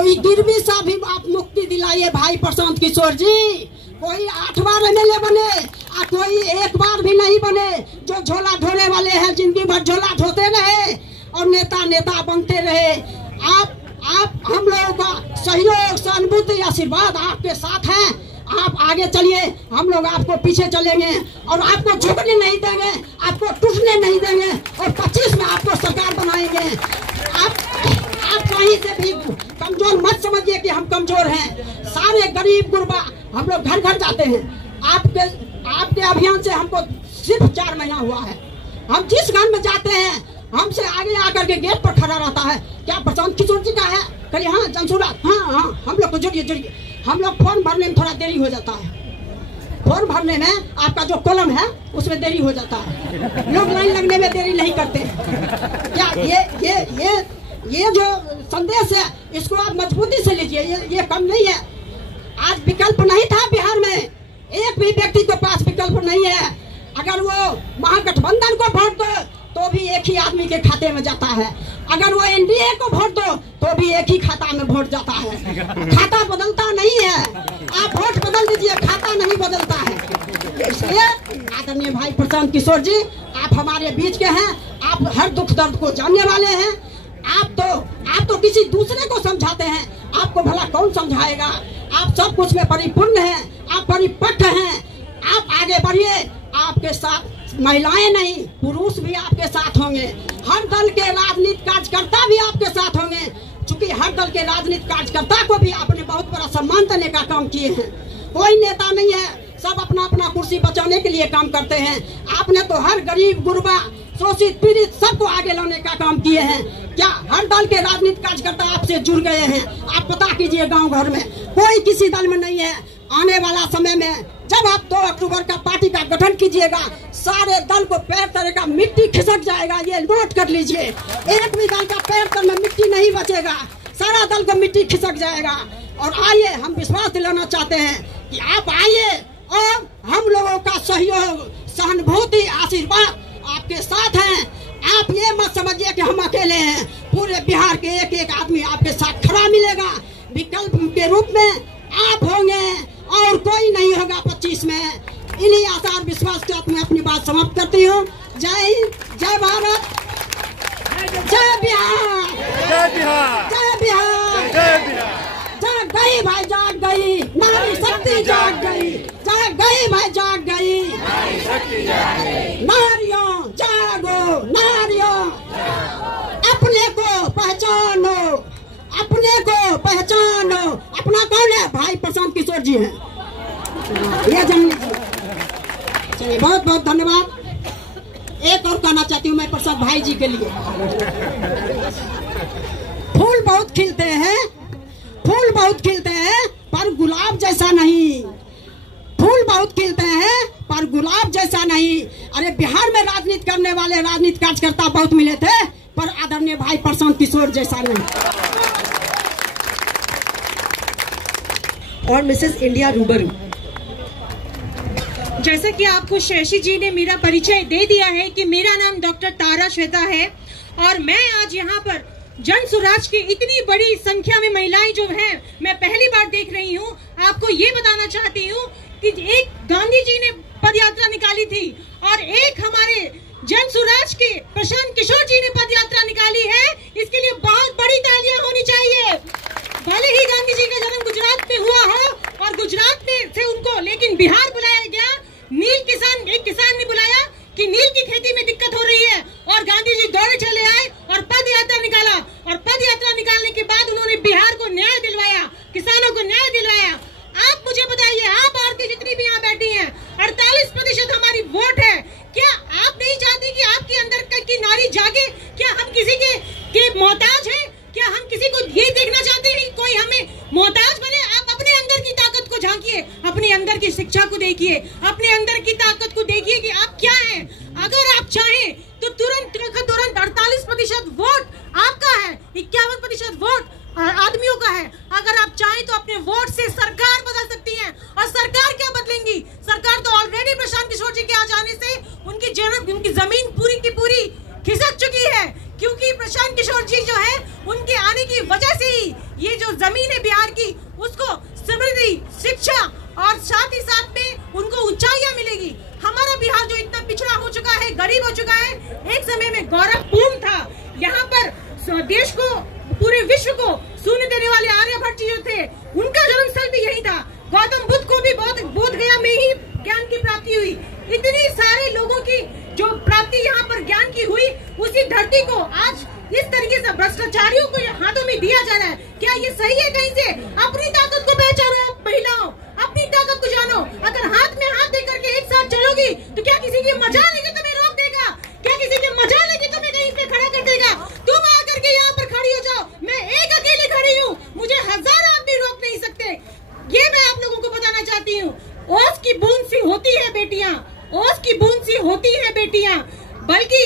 तो ये गिरवी सा भी आप मुक्ति दिलाइए भाई प्रशांत किशोर जी। कोई 8 बार एमएलए बने और कोई 1 बार भी नहीं बने। जो झोला ढोने वाले हैं जिंदगी भर झोला ढोते रहे और नेता बनते रहे। आप हम लोगों का सहयोग, सहानुभूति, आशीर्वाद आपके साथ है। आप आगे चलिए, हम लोग आपको पीछे चलेंगे और आपको झुकने नहीं देंगे, आपको टूटने नहीं देंगे और 25 में आपको सरकार बनाएंगे। आप कहीं से भी कमजोर मत समझिए कि हम कमजोर हैं। सारे गरीब गुरबा हम लोग घर घर जाते हैं। आपके अभियान से हमको सिर्फ 4 महीना हुआ है। हम जिस घर में जाते हैं हमसे आगे आकर के गेट पर खड़ा रहता है, क्या प्रशांत किशोर जी का है? कहिए हाँ जनसुराज, हाँ हम लोग को जुड़िए। हम लोग फॉर्म भरने में थोड़ा देरी हो जाता है। फॉर्म भरने में आपका जो कॉलम है उसमें देरी हो जाता है। लोग लाइन लगने में देरी नहीं करते। क्या ये जो संदेश है इसको आप मजबूती से लीजिए। ये कम नहीं है। आज विकल्प नहीं था बिहार में, एक भी व्यक्ति के पास विकल्प नहीं है। अगर वो महागठबंधन को वोट दो तो भी एक ही आदमी के खाते में जाता है। अगर वो एनडीए को वोट दो तो भी एक ही खाता में वोट जाता है। खाता बदलता नहीं है। आप वोट बदल दीजिए, खाता नहीं बदलता है। इसलिए आदरणीय भाई प्रशांत किशोर जी, आप हमारे बीच के हैं। आप हर दुख दर्द को जानने वाले हैं। आप तो किसी दूसरे को समझाते हैं, आपको भला कौन समझाएगा? आप सब कुछ में परिपूर्ण हैं, आप परिपक्व हैं। आप आगे बढ़िए। आपके साथ महिलाएं नहीं, पुरुष भी आपके साथ होंगे। हर दल के राजनीतिक कार्यकर्ता भी आपके साथ होंगे। चूंकि हर दल के राजनीतिक कार्यकर्ता को भी आपने बहुत बड़ा सम्मान देने का काम किए हैं। कोई नेता नहीं है, सब अपना अपना कुर्सी बचाने के लिए काम करते हैं। आपने तो हर गरीब गुरबा, शोषित, पीड़ित सबको आगे लाने का काम किए हैं। क्या हर दल के राजनीतिक कार्यकर्ता आपसे जुड़ गए हैं? आप पता कीजिए गांव घर में कोई किसी दल में नहीं है। आने वाला समय में जब आप 2 अक्टूबर का पार्टी का गठन कीजिएगा, सारे दल को पैर तले का मिट्टी खिसक जाएगा। ये नोट कर लीजिए। एक भी दल का पैर तले में मिट्टी नहीं बचेगा, सारा दल को मिट्टी खिसक जाएगा। और आइए, हम विश्वास दिलाना चाहते हैं कि आप आइए और हम लोगों का सहयोग, सहानुभूति, आशीर्वाद आपके साथ हैं। आप ये मत समझिए कि हम अकेले हैं। पूरे बिहार के एक एक आदमी आपके साथ खड़ा मिलेगा। विकल्प के रूप में आप होंगे और कोई नहीं होगा 25 में। इन्हीं आशा और विश्वास के साथ मैं अपनी बात समाप्त करती हूँ। जय हिंद, जय भारत, जय बिहार, जय बिहार, जय बिहार, जय बिहार। जाग गई भाई, जाग गई नारी शक्ति, जाग गई, जाग गई भाई, जाग गई नारी शक्ति, जाग गई। नारियों जागो, नारियों अपने को पहचानो, अपने को पहचानो। अपना कौन है? भाई प्रशांत किशोर जी हैं। ये जान लीजिए। चलिए, बहुत बहुत धन्यवाद। एक और कहना चाहती हूँ मैं प्रसाद भाई जी के लिए। फूल बहुत खिलते हैं, फूल बहुत खिलते हैं पर गुलाब जैसा नहीं। फूल बहुत खिलते हैं पर गुलाब जैसा नहीं। अरे बिहार में राजनीति करने वाले राजनीतिक कार्यकर्ता बहुत मिले थे, पर आदरणीय भाई प्रशांत किशोर जैसा नहीं। और मिसेस इंडिया रूबरू, जैसा कि आपको शशि जी ने मेरा परिचय दे दिया है कि मेरा नाम डॉक्टर तारा श्वेता है और मैं आज यहाँ पर जन स्वराज की इतनी बड़ी संख्या में महिलाएं जो हैं मैं पहली बार देख रही हूँ। आपको ये बताना चाहती हूँ कि एक गांधी जी ने पदयात्रा निकाली थी और एक हमारे जन स्वराज के प्रशांत किशोर जी ने पदयात्रा निकाली है। इसके लिए बहुत बड़ी तालियां होनी चाहिए। भले ही गांधी जी का जन्म गुजरात में हुआ हो और गुजरात में से उनको लेकिन बिहार बुलाया गया। एक किसान ने बुलाया कि नील की खेती में दिक्कत हो रही है और गांधी जी दौड़े चले आए और पद यात्रा निकाला और पद यात्रा निकालने के बाद उन्होंने बिहार को न्याय दिलवाया, किसानों को न्याय दिलवाया। आप मुझे बताइए, आप औरतें जितनी भी यहाँ बैठी हैं, 48% हमारी वोट है। क्या आप नहीं चाहती कि आपके अंदर की नारी जागे? क्या हम किसी के मोहताज हैं? क्या हम किसी को ये देखना चाहते हैं कि कोई हमें मोहताज बने? आप अपने अंदर की ताकत को झांकिए, अपने अंदर की शिक्षा को देखिए, अपने अंदर की ताकत को देखिए कि आप क्या हैं। अगर आप चाहें तो तुरंत 48% वोट आपका है, 51% वोट आदमियों का है। अगर आप चाहें तो अपने वोट से सरकार बदल सकती हैं। और सरकार क्या बदलेंगी? सरकार तो ऑलरेडी प्रशांत किशोर जी के आ जाने से उनकी जमीन पूरी की पूरी खिसक चुकी है, क्योंकि प्रशांत किशोर जी जो है उनके आने की वजह से ही ये जो जमीन वाले आर्यभट्ट जी जो थे, उनका जन्म स्थल भी यही था। गौतम बुद्ध को भी बोध गया में ही ज्ञान की प्राप्ति हुई। इतनी सारे लोगों की जो प्राप्ति यहाँ पर ज्ञान की हुई, उसी धरती को आज इस तरीके से भ्रष्टाचारियों को हाथों में दिया जा रहा है। क्या ये सही है? कहीं से अपनी ताकत को पहचानो महिलाओं, अपनी ताकत को जानो। अगर हाथ में हाथ देकर के एक साथ चलोगी तो क्या किसी की मजा लेके तुम्हें रोक देगा? क्या किसी की मजा लेके तुम्हें कहीं पे खड़ा कर देगा? तुम आकर के यहाँ पर खड़ी हो जाओ। मैं एक अकेले खड़ी हूँ, मुझे 1000 आदमी रोक नहीं सकते। ये मैं आप लोगों को बताना चाहती हूँ। ओस की बूंद सी होती है बेटियां, ओस की बूंद सी होती है बेटियां, बल्कि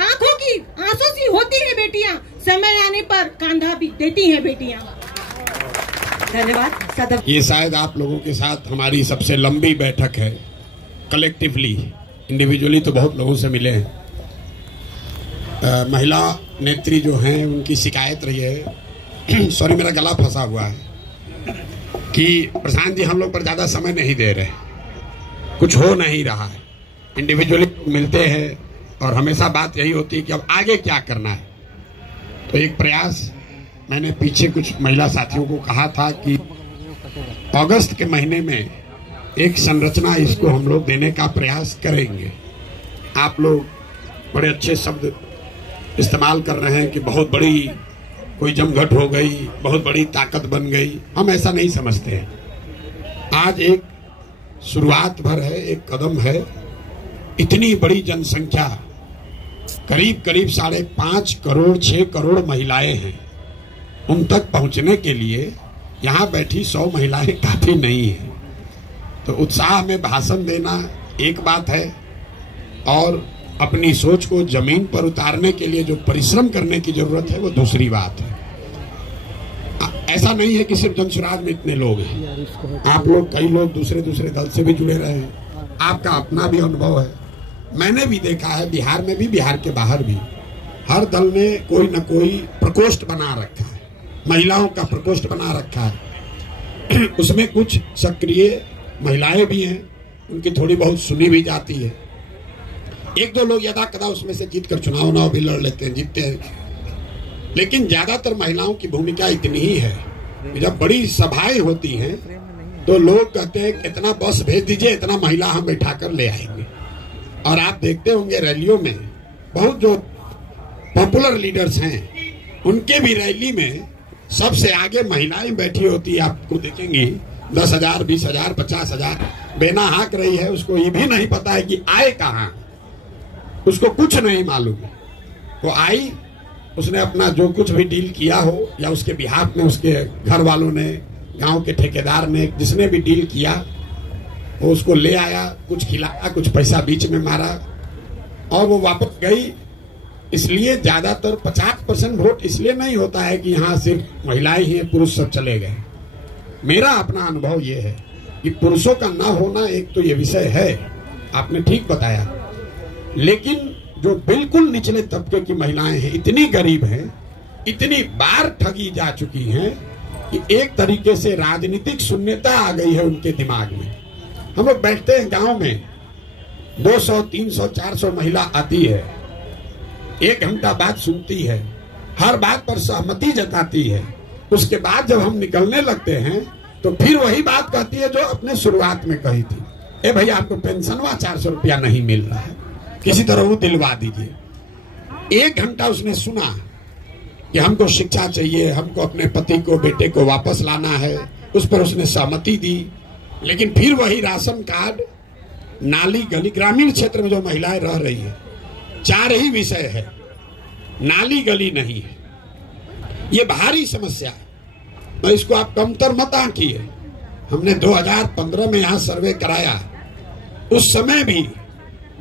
आंखों की आंसू सी होती है बेटियां। समय आने पर कांधा भी देती है बेटियां। धन्यवाद। ये शायद आप लोगों के साथ हमारी सबसे लंबी बैठक है कलेक्टिवली। इंडिविजुअली तो बहुत लोगों से मिले हैं। महिला नेत्री जो हैं उनकी शिकायत रही है सॉरी मेरा गला फंसा हुआ है कि प्रशांत जी हम लोग पर ज़्यादा समय नहीं दे रहे, कुछ हो नहीं रहा है। इंडिविजुअली मिलते हैं और हमेशा बात यही होती है कि अब आगे क्या करना है। तो एक प्रयास मैंने पीछे कुछ महिला साथियों को कहा था कि अगस्त के महीने में एक संरचना इसको हम लोग देने का प्रयास करेंगे। आप लोग बड़े अच्छे शब्द इस्तेमाल कर रहे हैं कि बहुत बड़ी कोई जमघट हो गई, बहुत बड़ी ताकत बन गई। हम ऐसा नहीं समझते हैं। आज एक शुरुआत भर है, एक कदम है। इतनी बड़ी जनसंख्या, करीब करीब 5.5 करोड़ 6 करोड़ महिलाएं हैं। उन तक पहुंचने के लिए यहाँ बैठी 100 महिलाएं काफी नहीं है। तो उत्साह में भाषण देना एक बात है और अपनी सोच को जमीन पर उतारने के लिए जो परिश्रम करने की जरूरत है वो दूसरी बात है। ऐसा नहीं है कि सिर्फ जनसुराज में इतने लोग हैं। आप लोग, कई लोग दूसरे दल से भी जुड़े रहे हैं। आपका अपना भी अनुभव है। मैंने भी देखा है बिहार में भी, बिहार के बाहर भी, हर दल ने कोई न कोई प्रकोष्ठ बना रखा है, महिलाओं का प्रकोष्ठ बना रखा है। उसमें कुछ सक्रिय महिलाएं भी हैं, उनकी थोड़ी बहुत सुनी भी जाती है। एक दो लोग यदा कदा उसमें से जीत कर चुनाव भी लड़ लेते हैं, जीतते हैं। लेकिन ज्यादातर महिलाओं की भूमिका इतनी ही है कि जब बड़ी सभाएं होती हैं तो लोग कहते हैं इतना बस भेज दीजिए, इतना महिला हम बैठा कर ले आएंगे। और आप देखते होंगे रैलियों में बहुत जो पॉपुलर लीडर्स हैं उनके भी रैली में सबसे आगे महिलाएं बैठी होती है। आपको देखेंगी 10,000 20,000 50,000 बेना हाँक रही है। उसको ये भी नहीं पता है कि आए कहाँ, उसको कुछ नहीं मालूम है। वो आई, उसने अपना जो कुछ भी डील किया हो या उसके बिहाफ में उसके घर वालों ने, गांव के ठेकेदार ने, जिसने भी डील किया वो उसको ले आया, कुछ खिलाया, कुछ पैसा बीच में मारा और वो वापस गई। इसलिए ज्यादातर 50% वोट इसलिए नहीं होता है कि यहाँ सिर्फ महिलाएं ही हैं, पुरुष सब चले गए। मेरा अपना अनुभव ये है कि पुरुषों का ना होना एक तो ये विषय है, आपने ठीक बताया, लेकिन जो बिल्कुल निचले तबके की महिलाएं हैं, इतनी गरीब हैं, इतनी बार ठगी जा चुकी हैं कि एक तरीके से राजनीतिक शून्यता आ गई है उनके दिमाग में। हम लोग बैठते हैं गांव में, 200 300 400 महिला आती है, 1 घंटा बात सुनती है, हर बात पर सहमति जताती है। उसके बाद जब हम निकलने लगते हैं तो फिर वही बात कहती है जो अपने शुरुआत में कही थी, ए भैया आपको पेंशनवा 400 रुपया नहीं मिल रहा है, किसी तरह वो दिलवा दीजिए। 1 घंटा उसने सुना कि हमको शिक्षा चाहिए, हमको अपने पति को, बेटे को वापस लाना है, उस पर उसने सहमति दी। लेकिन फिर वही राशन कार्ड, नाली गली, ग्रामीण क्षेत्र में जो महिलाएं रह रही है, 4 ही विषय है, नाली गली नहीं है। ये भारी समस्या है। मैं इसको आप कमतर मत आंकिए। हमने 2015 में यहाँ सर्वे कराया, उस समय भी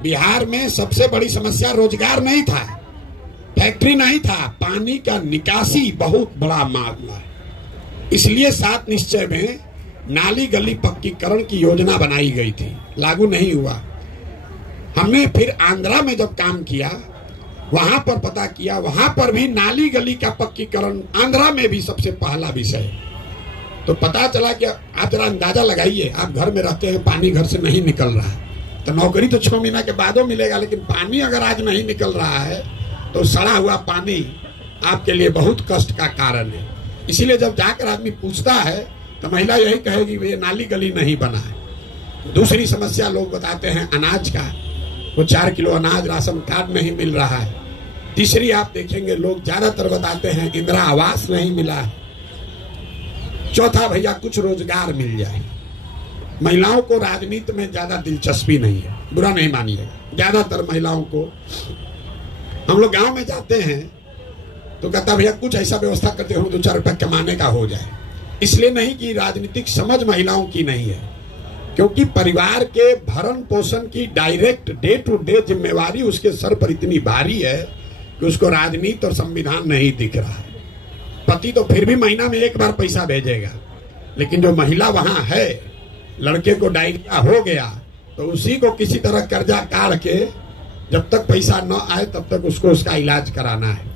बिहार में सबसे बड़ी समस्या रोजगार नहीं था, फैक्ट्री नहीं था, पानी का निकासी बहुत बड़ा मामला है। इसलिए 7 निश्चय में नाली गली पक्कीकरण की योजना बनाई गई थी, लागू नहीं हुआ। हमने फिर आंध्रा में जब काम किया, वहां पर पता किया, वहां पर भी नाली गली का पक्कीकरण आंध्रा में भी सबसे पहला विषय। तो पता चला कि आप जरा अंदाजा लगाइए, आप घर में रहते हैं, पानी घर से नहीं निकल रहा है, तो नौकरी तो 6 महीना के बाद मिलेगा, लेकिन पानी अगर आज नहीं निकल रहा है तो सड़ा हुआ पानी आपके लिए बहुत कष्ट का कारण है। इसीलिए जब जाकर आदमी पूछता है तो महिला यही कहेगी ये नाली गली नहीं बना है। दूसरी समस्या लोग बताते हैं अनाज का, वो 4 किलो अनाज राशन कार्ड नहीं मिल रहा है। तीसरी आप देखेंगे लोग ज्यादातर बताते हैं इंदिरा आवास नहीं मिला है। चौथा भैया कुछ रोजगार मिल जाए। महिलाओं को राजनीति में ज्यादा दिलचस्पी नहीं है, बुरा नहीं मानिएगा। ज्यादातर महिलाओं को, हम लोग गांव में जाते हैं तो कहता भैया कुछ ऐसा व्यवस्था करते हो 2-4 रुपया कमाने का हो जाए। इसलिए नहीं कि राजनीतिक समझ महिलाओं की नहीं है, क्योंकि परिवार के भरण पोषण की डायरेक्ट डे टू डे जिम्मेवारी उसके सर पर इतनी भारी है कि उसको राजनीति और संविधान नहीं दिख रहा है। पति तो फिर भी महीना में 1 बार पैसा भेजेगा, लेकिन जो महिला वहां है, लड़के को डायरिया हो गया तो उसी को किसी तरह कर्जा काढ़ के जब तक पैसा न आए तब तक उसको उसका इलाज कराना है।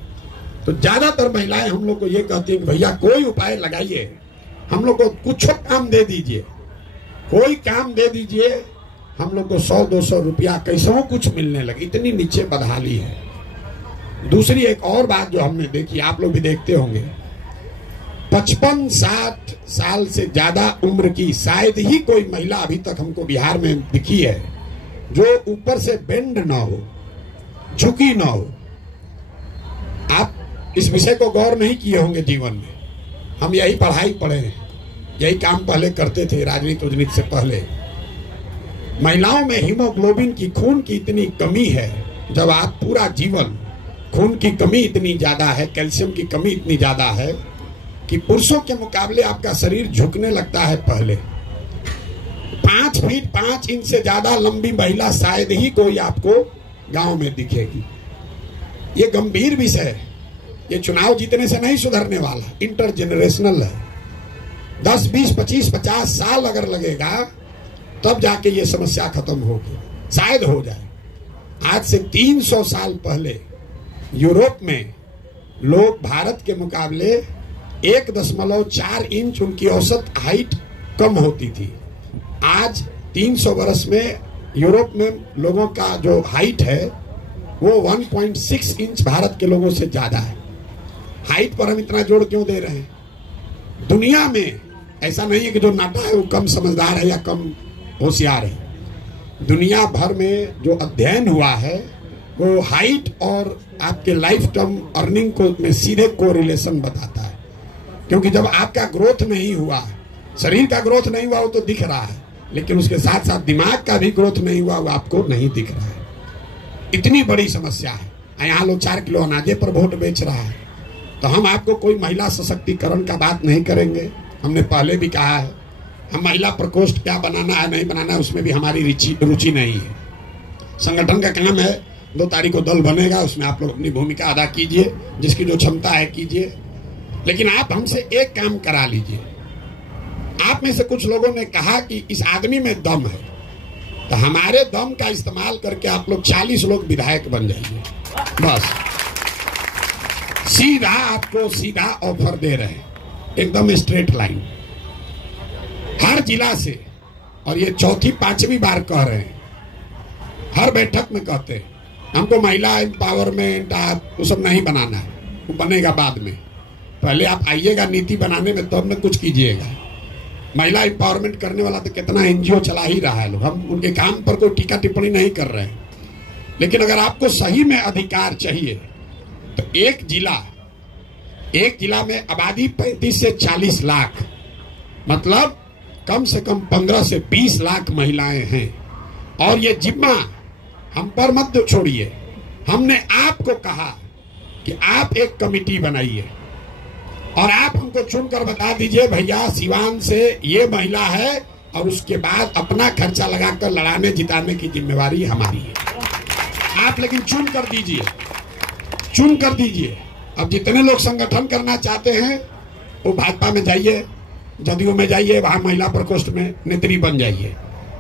तो ज्यादातर महिलाएं हम लोग को ये कहती हैं कि भैया कोई उपाय लगाइए, हम लोग को कुछ काम दे दीजिए, कोई काम दे दीजिए, हम लोग को 100-200 रुपया कैसे कुछ मिलने लगे। इतनी नीचे बदहाली है। दूसरी एक और बात जो हमने देखी, आप लोग भी देखते होंगे, 55-60 साल से ज्यादा उम्र की शायद ही कोई महिला अभी तक हमको बिहार में दिखी है जो ऊपर से बेंड ना हो, झुकी ना हो। आप इस विषय को गौर नहीं किए होंगे जीवन में। हम यही पढ़ाई पढ़े हैं, यही काम पहले करते थे राजनीति उजनीति से पहले। महिलाओं में हीमोग्लोबिन की, खून की इतनी कमी है, जब आप पूरा जीवन खून की कमी इतनी ज्यादा है, कैल्शियम की कमी इतनी ज्यादा है कि पुरुषों के मुकाबले आपका शरीर झुकने लगता है। पहले 5 फीट 5 इंच से ज्यादा लंबी महिला शायद ही कोई आपको गांव में दिखेगी। ये गंभीर विषय है। ये चुनाव जीतने से नहीं सुधरने वाला, इंटरजेनरेशनल है। 10, 20, 25, 50 साल अगर लगेगा तब जाके ये समस्या खत्म होगी, शायद हो जाए। आज से 300 साल पहले यूरोप में लोग भारत के मुकाबले 1.4 इंच उनकी औसत हाइट कम होती थी। आज 300 वर्ष में यूरोप में लोगों का जो हाइट है वो 1.6 इंच भारत के लोगों से ज्यादा है। हाइट पर हम इतना जोर क्यों दे रहे हैं? दुनिया में ऐसा नहीं है कि जो नाटा है वो कम समझदार है या कम होशियार है। दुनिया भर में जो अध्ययन हुआ है वो हाइट और आपके लाइफ टर्म अर्निंग को में सीधे कोरिलेशन बताता है। क्योंकि जब आपका ग्रोथ नहीं हुआ, शरीर का ग्रोथ नहीं हुआ, वो तो दिख रहा है, लेकिन उसके साथ साथ दिमाग का भी ग्रोथ नहीं हुआ, वो आपको नहीं दिख रहा है। इतनी बड़ी समस्या है। यहाँ लोग 4 किलो अनाजे पर वोट बेच रहा है। तो हम आपको कोई महिला सशक्तिकरण का बात नहीं करेंगे। हमने पहले भी कहा है, हम महिला प्रकोष्ठ क्या बनाना है नहीं बनाना है उसमें भी हमारी रुचि नहीं है। संगठन का काम है, 2 तारीख को दल बनेगा, उसमें आप लोग अपनी भूमिका अदा कीजिए, जिसकी जो क्षमता है कीजिए। लेकिन आप हमसे एक काम करा लीजिए। आप में से कुछ लोगों ने कहा कि इस आदमी में दम है, तो हमारे दम का इस्तेमाल करके आप लोग 40 लोग विधायक बन जाइए। बस सीधा आपको सीधा ऑफर दे रहे हैं, एकदम स्ट्रेट लाइन, हर जिला से। और ये 4-5वीं बार कह रहे हैं, हर बैठक में कहते हैं हमको महिला एम्पावरमेंट वो सब नहीं बनाना है, वो बनेगा बाद में। पहले आप आइएगा नीति बनाने में, तब में कुछ कीजिएगा। महिला एम्पावरमेंट करने वाला तो कितना एनजीओ चला ही रहा है लोग, हम उनके काम पर कोई टीका टिप्पणी नहीं कर रहे हैं। लेकिन अगर आपको सही में अधिकार चाहिए तो एक जिला में आबादी 35 से 40 लाख, मतलब कम से कम 15 से 20 लाख महिलाएं हैं। और ये जिम्मा हम पर मत छोड़िए। हमने आपको कहा कि आप एक कमेटी बनाइए और आप हमको चुनकर बता दीजिए भैया सिवान से ये महिला है, और उसके बाद अपना खर्चा लगाकर लड़ाने जिताने की जिम्मेवारी हमारी है। आप लेकिन चुन कर दीजिए। अब जितने लोग संगठन करना चाहते हैं वो भाजपा में जाइए, जदयू में जाइए, वहां महिला प्रकोष्ठ में नेत्री बन जाइए।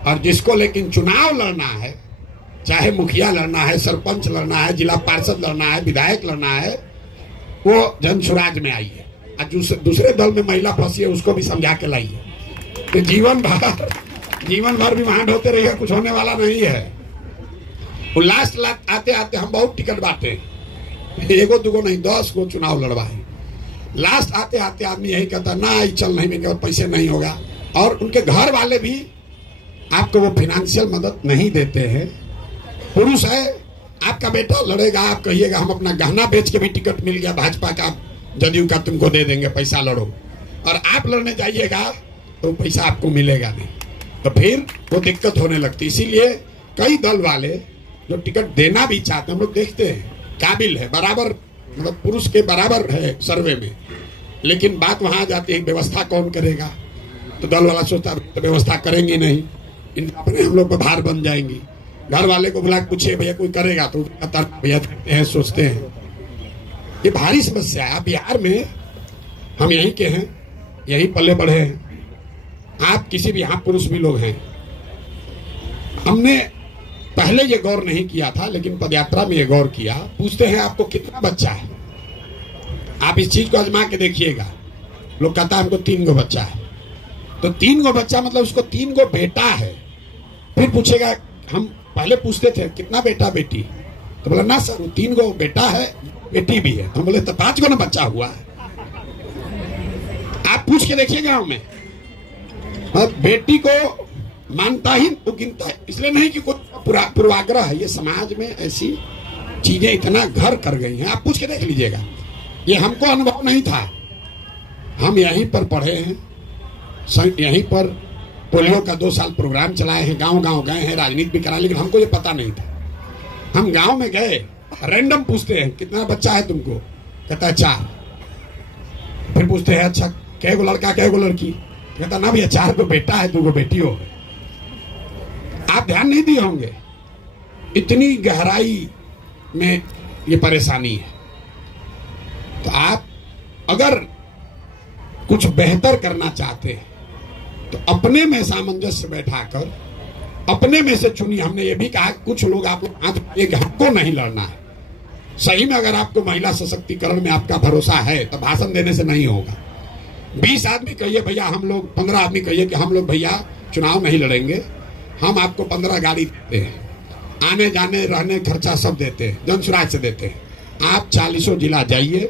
और जिसको लेकिन चुनाव लड़ना है, चाहे मुखिया लड़ना है, सरपंच लड़ना है, जिला पार्षद लड़ना है, विधायक लड़ना है, वो जन स्वराज में आइए। और दूसरे दल में महिला फंसी है उसको भी समझा के लाइए। तो जीवन भर भी वहां ढोते रहिए, कुछ होने वाला नहीं है। वो लास्ट आते आते हम बहुत टिकट बांटे, 1 2 नहीं 10 को चुनाव लड़वाए। लास्ट आते आते आदमी यही कहता ना चल नहीं मेरे पैसे नहीं होगा, और उनके घर वाले भी आपको वो फाइनेंशियल मदद नहीं देते हैं। पुरुष है, आपका बेटा लड़ेगा, आप कहिएगा हम अपना गहना बेच के भी टिकट मिल गया भाजपा का, जदयू का, तुमको दे देंगे पैसा लड़ो, और आप लड़ने जाइएगा तो पैसा आपको मिलेगा नहीं, तो फिर वो दिक्कत होने लगती। इसीलिए कई दल वाले जो टिकट देना भी चाहते हैं, हम लोग देखते हैं काबिल है, बराबर मतलब पुरुष के बराबर है सर्वे में, लेकिन बात वहां आ जाती है व्यवस्था कौन करेगा, तो दल वाला सोचता तो व्यवस्था करेंगे नहीं, इन अपने हम लोग पर भार बन जाएंगी। घर वाले को बुला पूछे भैया कोई करेगा, तो भैया करते हैं, सोचते हैं। ये भारी समस्या है। बिहार में हम यहीं के हैं, यहीं पले बढ़े हैं, आप किसी भी यहाँ पुरुष भी लोग हैं। हमने पहले ये गौर नहीं किया था, लेकिन पदयात्रा में ये गौर किया। पूछते हैं आपको कितना बच्चा है, आप इस चीज को आजमा के देखिएगा। लोग कहता है हमको 3 गो बच्चा है, तो 3 गो बच्चा मतलब उसको 3 गो बेटा है। फिर पूछेगा, हम पहले पूछते थे कितना बेटा बेटी, तो बोला ना सर 3 गो बेटा है बेटी भी है। हम बोले तो 5 गो ना बच्चा हुआ है। आप पूछ के देखिए गांव में, बेटी को मानता ही वो गिनता है, इसलिए नहीं कि कोई पूर्वाग्रह है, ये समाज में ऐसी चीजें इतना घर कर गई हैं। आप पूछ के देख लीजिएगा, ये हमको अनुभव नहीं था, हम यहीं पर पढ़े हैं, यहीं पर पोलियो का 2 साल प्रोग्राम चलाए हैं, गांव गांव गए हैं, राजनीति भी करा, लेकिन हमको ये पता नहीं था। हम गांव में गए, रैंडम पूछते हैं कितना बच्चा है तुमको, कहता है 4। फिर पूछते हैं अच्छा कै गो लड़का कै गो लड़की, कहता ना भैया 4 गो बेटा है 2 गो बेटी हो। आप ध्यान नहीं दिए होंगे, इतनी गहराई में ये परेशानी है। तो आप अगर कुछ बेहतर करना चाहते हैं तो अपने में सामंजस्य बैठाकर अपने में से चुनिए। हमने ये भी कहा कुछ लोग आप लोग हाथ एक हमको नहीं लड़ना है। सही में अगर आपको महिला सशक्तिकरण में आपका भरोसा है तो भाषण देने से नहीं होगा। 20 आदमी कहिए भैया हम लोग, 15 आदमी कहिए कि हम लोग भैया चुनाव नहीं लड़ेंगे, हम आपको 15 गाड़ी देते हैं, आने जाने रहने खर्चा सब देते हैं, जनसुराज से देते हैं। आप 40 जिला जाइए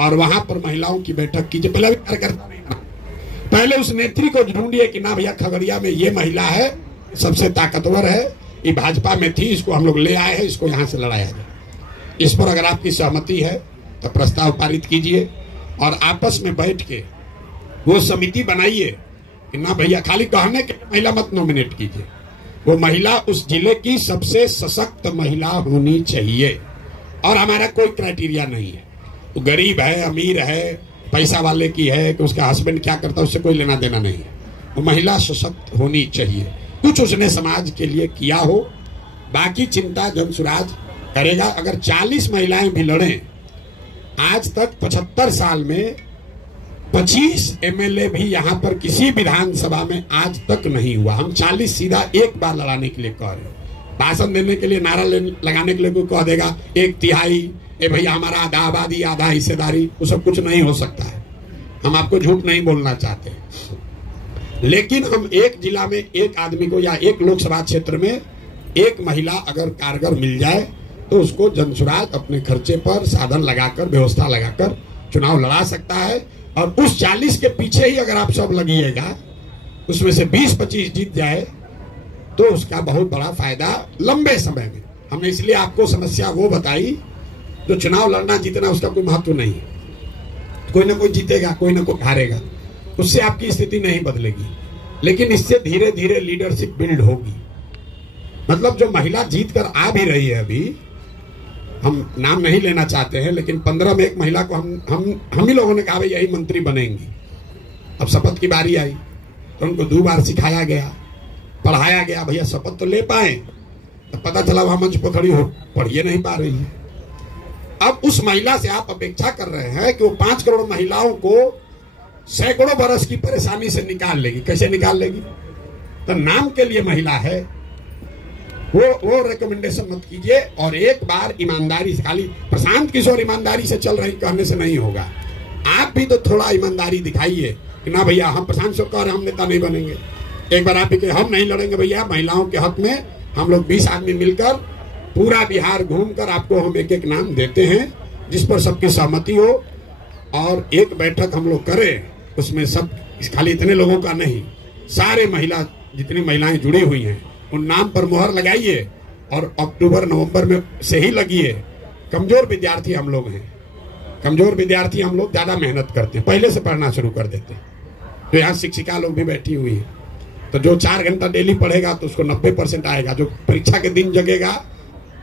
और वहां पर महिलाओं की बैठक कीजिए। पहले भी कार्यकर्ता नहीं बना, पहले उस नेत्री को ढूंढिए कि ना भैया खगड़िया में ये महिला है, सबसे ताकतवर है, ये भाजपा में थी, इसको हम लोग ले आए हैं, इसको यहां से लड़ाया जाए। इस पर अगर आपकी सहमति है तो प्रस्ताव पारित कीजिए और आपस में बैठ के वो समिति बनाइए कि ना भैया खाली कहने के महिला मत नॉमिनेट कीजिए, वो महिला उस जिले की सबसे सशक्त महिला होनी चाहिए। और हमारा कोई क्राइटेरिया नहीं है, वो गरीब है अमीर है पैसा वाले की है कि उसका हस्बैंड क्या करता है उससे कोई लेना देना नहीं है, वो महिला सशक्त होनी चाहिए, कुछ उसने समाज के लिए किया हो, बाकी चिंता जनसुराज करेगा। अगर 40 महिलाएं भी लड़ें, आज तक 75 साल में 25 एमएलए भी यहाँ पर किसी विधानसभा में आज तक नहीं हुआ। हम 40 सीधा एक बार लड़ाने के लिए कह रहे हैं। भाषण देने के लिए नारा लगाने के लिए कोई कह देगा 1/3 ए भैया हमारा आधा आबादी आधा हिस्सेदारी, वो सब कुछ नहीं हो सकता है। हम आपको झूठ नहीं बोलना चाहते, लेकिन हम एक जिला में एक आदमी को या एक लोकसभा क्षेत्र में एक महिला अगर कारगर मिल जाए तो उसको जनसुराज अपने खर्चे पर साधन लगाकर व्यवस्था लगाकर चुनाव लड़ा सकता है। और उस 40 के पीछे ही अगर आप सब लगिएगा, उसमें से 20-25 जीत जाए तो उसका बहुत बड़ा फायदा लंबे समय में। हमने इसलिए आपको समस्या वो बताई, जो चुनाव लड़ना जीतना उसका कोई महत्व नहीं है, कोई ना कोई जीतेगा कोई ना कोई हारेगा, उससे आपकी स्थिति नहीं बदलेगी, लेकिन इससे धीरे धीरे लीडरशिप बिल्ड होगी। मतलब जो महिला जीत कर आ भी रही है, अभी हम नाम नहीं लेना चाहते हैं, लेकिन 15 में एक महिला को हम ही लोगों ने कहा भाई यही मंत्री बनेंगी। अब शपथ की बारी आई तो उनको 2 बार सिखाया गया, पढ़ाया गया, भैया शपथ तो ले पाए, तो पता चला वहां मंच पर खड़ी हो पढ़िए नहीं पा रही है। अब उस महिला से आप अपेक्षा कर रहे हैं कि वो 5 करोड़ महिलाओं को सैकड़ों बरस की परेशानी से निकाल लेगी। कैसे निकाल लेगी? तो नाम के लिए महिला है, वो रिकमेंडेशन मत कीजिए। और एक बार ईमानदारी से, खाली प्रशांत किशोर ईमानदारी से चल रही कहने से नहीं होगा, आप भी तो थोड़ा ईमानदारी दिखाइए कि ना भैया हम प्रशांत किशोर कह रहे हम नेता नहीं बनेंगे। एक बार आप ही हम नहीं लड़ेंगे भैया, महिलाओं के हक में हम लोग 20 आदमी मिलकर पूरा बिहार घूमकर आपको हम एक एक नाम देते हैं जिस पर सबकी सहमति हो। और एक बैठक हम लोग करें, उसमें सब खाली इतने लोगों का नहीं, सारे महिला जितनी महिलाएं जुड़ी हुई हैं उन नाम पर मुहर लगाइए और अक्टूबर नवंबर में से ही लगिए। कमजोर विद्यार्थी हम लोग हैं, कमजोर विद्यार्थी हम लोग ज्यादा मेहनत करते हैं, पहले से पढ़ना शुरू कर देते हैं। तो यहाँ शिक्षिका लोग भी बैठी हुई हैं, तो जो 4 घंटा डेली पढ़ेगा तो उसको 90% आएगा, जो परीक्षा के दिन जगेगा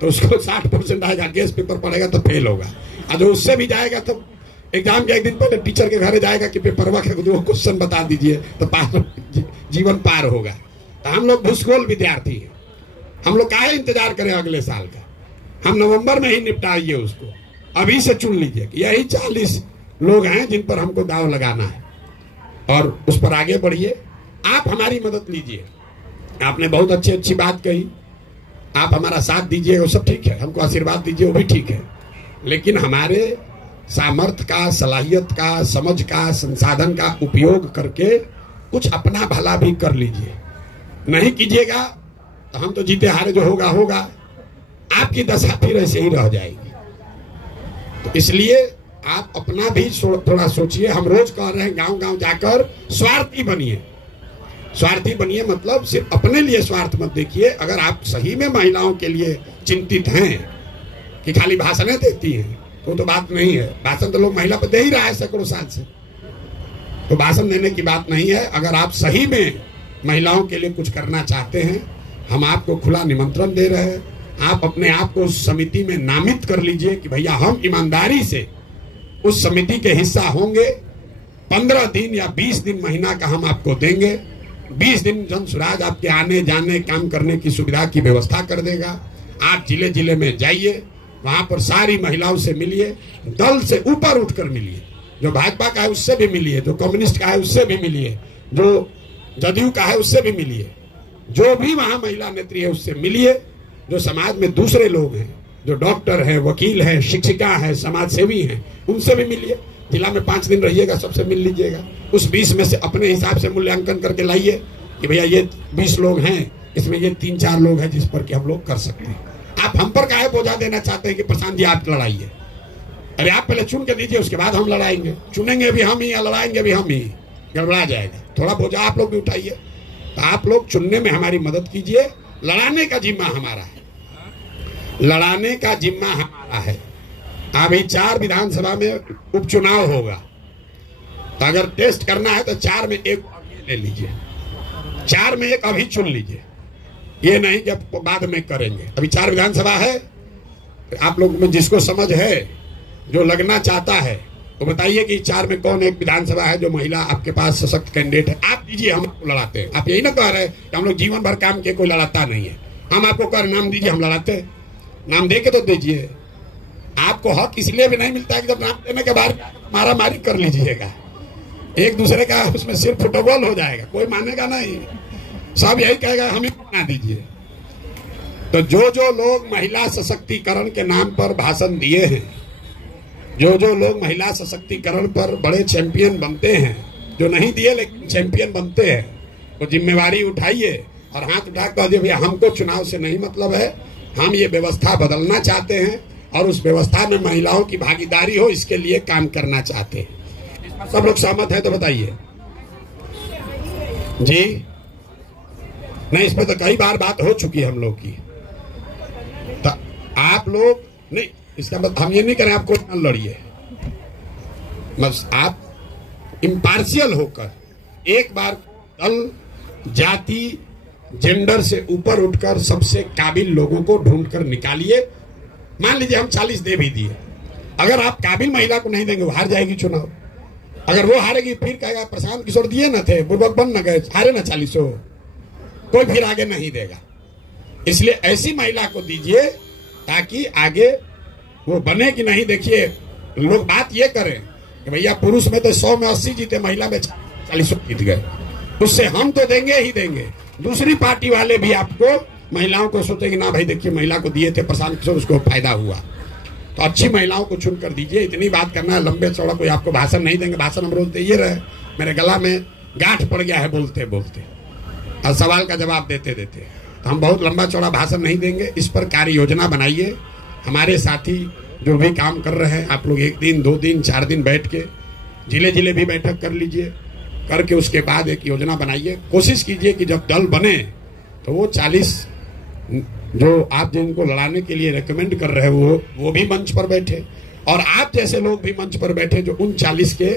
तो उसको 60% आएगा, गेस्ट पेपर पढ़ेगा तो फेल होगा, और जो उससे भी जाएगा तो एग्जाम के एक दिन पहले टीचर के घर जाएगा कि पेपरवा के 2 क्वेश्चन बता दीजिए तो जीवन पार होगा। तो हम लोग भूसगोल विद्यार्थी हैं, हम लोग काहे इंतजार करें अगले साल का, हम नवंबर में ही निपटाइए उसको, अभी से चुन लीजिए कि यही 40 लोग हैं जिन पर हमको दाव लगाना है और उस पर आगे बढ़िए। आप हमारी मदद लीजिए, आपने बहुत अच्छी बात कही, आप हमारा साथ दीजिए वो सब ठीक है, हमको आशीर्वाद दीजिए वो भी ठीक है, लेकिन हमारे सामर्थ्य का, सलाहियत का, समझ का, संसाधन का उपयोग करके कुछ अपना भला भी कर लीजिए। नहीं कीजिएगा तो हम तो जीते हारे जो होगा होगा, आपकी दशा फिर ऐसे ही रह जाएगी। तो इसलिए आप अपना भी थोड़ा सोचिए। हम रोज कह रहे हैं गांव गांव जाकर स्वार्थी बनिए, स्वार्थी बनिए मतलब सिर्फ अपने लिए स्वार्थ मत देखिए। अगर आप सही में महिलाओं के लिए चिंतित हैं कि खाली भाषणें देती हैं तो बात नहीं है, भाषण तो लोग महिला पर दे ही रहा है सैकड़ों साल से, तो भाषण देने की बात नहीं है। अगर आप सही में महिलाओं के लिए कुछ करना चाहते हैं, हम आपको खुला निमंत्रण दे रहे हैं, आप अपने आप को उस समिति में नामित कर लीजिए कि भैया हम ईमानदारी से उस समिति के हिस्सा होंगे। 15 दिन या 20 दिन महीना का हम आपको देंगे, 20 दिन जन सुराज आपके आने जाने काम करने की सुविधा की व्यवस्था कर देगा। आप जिले जिले में जाइए, वहां पर सारी महिलाओं से मिलिए, दल से ऊपर उठकर मिलिए, जो भाजपा का है उससे भी मिलिए, जो कम्युनिस्ट का है उससे भी मिलिए, जो जदयू का है उससे भी मिलिए, जो भी वहां महिला नेत्री है उससे मिलिए, जो समाज में दूसरे लोग हैं, जो डॉक्टर है, वकील है, शिक्षिका है, समाज सेवी हैं, उनसे भी मिलिए। जिला में 5 दिन रहिएगा, सबसे मिल लीजिएगा। उस 20 में से अपने हिसाब से मूल्यांकन करके लाइए कि भैया ये 20 लोग हैं, इसमें ये 3-4 लोग हैं जिस पर कि हम लोग कर सकते हैं। आप हम पर काहे बोझा देना चाहते हैं कि प्रशांत जी आप लड़ाइए? अरे आप पहले चुन के दीजिए, उसके बाद हम लड़ाएंगे। चुनेंगे भी हम ही या लड़ाएंगे भी हम ही, गड़बड़ा जाएगा। थोड़ा बोझा आप लोग भी उठाइए। तो आप लोग चुनने में हमारी मदद कीजिए, लड़ाने का जिम्मा हमारा है, लड़ाने का जिम्मा हमारा है। अभी 4 विधानसभा में उपचुनाव होगा, तो अगर टेस्ट करना है तो 4 में 1 ले लीजिए, 4 में 1 अभी चुन लीजिए, ये नहीं जब बाद में करेंगे। अभी 4 विधानसभा है, आप लोग में जिसको समझ है, जो लगना चाहता है तो बताइए कि 4 में कौन एक विधानसभा है जो महिला आपके पास सशक्त कैंडिडेट है। आप दीजिए, हम आपको लड़ाते हैं। आप यही ना कह रहे कि हम लोग जीवन भर काम के कोई लड़ाता नहीं है। हम आपको कह नाम दीजिए, हम लड़ाते हैं। नाम दे के तो दीजिए। आपको हक इसलिए भी नहीं मिलता है कि जब नाम देने के बाद मारा मारी कर लीजिएगा, एक दूसरे का उसमें सिर्फ फुटबॉल हो जाएगा, कोई मानेगा नहीं, सब यही कहेगा हम ही बना दीजिए। तो जो लोग महिला सशक्तिकरण के नाम पर भाषण दिए हैं, जो लोग महिला सशक्तिकरण पर बड़े चैंपियन बनते हैं, जो नहीं दिए लेकिन चैंपियन बनते हैं, वो जिम्मेवारी उठाइए और हाथ उठा कर दिए भैया हमको चुनाव से नहीं मतलब है, हम ये व्यवस्था बदलना चाहते हैं और उस व्यवस्था में महिलाओं की भागीदारी हो, इसके लिए काम करना चाहते हैं। सब लोग सहमत है तो बताइए जी। नहीं, इस पर तो कई बार बात हो चुकी है हम लोग की। तो आप लोग नहीं, इसका मतलब हम ये नहीं करें आपको न लड़िए, बस आप इम्पार्शियल होकर एक बार दल, जाति, जेंडर से ऊपर उठकर सबसे काबिल लोगों को ढूंढकर निकालिए। मान लीजिए हम 40 दे भी दिए, अगर आप काबिल महिला को नहीं देंगे वो हार जाएगी चुनाव। अगर वो हारेगी फिर कहेगा प्रशांत किशोर दिए न थे, बुर्बक बन न गए, हारे न 40, कोई फिर आगे नहीं देगा। इसलिए ऐसी महिला को दीजिए ताकि आगे वो बने कि नहीं। देखिए लोग बात ये करें कि भैया पुरुष में तो 100 में 80 जीते, महिला में 40 जीत गए, उससे हम तो देंगे ही देंगे। दूसरी पार्टी वाले भी आपको महिलाओं को सोचेंगे ना भाई देखिए महिला को दिए थे प्रशांत किशोर, उसको फायदा हुआ। तो अच्छी महिलाओं को चुनकर दीजिए। इतनी बात करना है, लंबे चौड़ा कोई आपको भाषण नहीं देंगे। भाषण हम रोज दे ये रहे, मेरे गला में गांठ पड़ गया है बोलते बोलते और सवाल का जवाब देते देते। तो हम बहुत लंबा चौड़ा भाषण नहीं देंगे। इस पर कार्य योजना बनाइए। हमारे साथी जो भी काम कर रहे हैं, आप लोग 1 दिन 2 दिन 4 दिन बैठ के जिले जिले भी बैठक कर लीजिए, करके उसके बाद एक योजना बनाइए। कोशिश कीजिए कि जब दल बने तो वो 40 जो आप जिनको लड़ाने के लिए रेकमेंड कर रहे हो वो भी मंच पर बैठे, और आप जैसे लोग भी मंच पर बैठे जो उन 40 के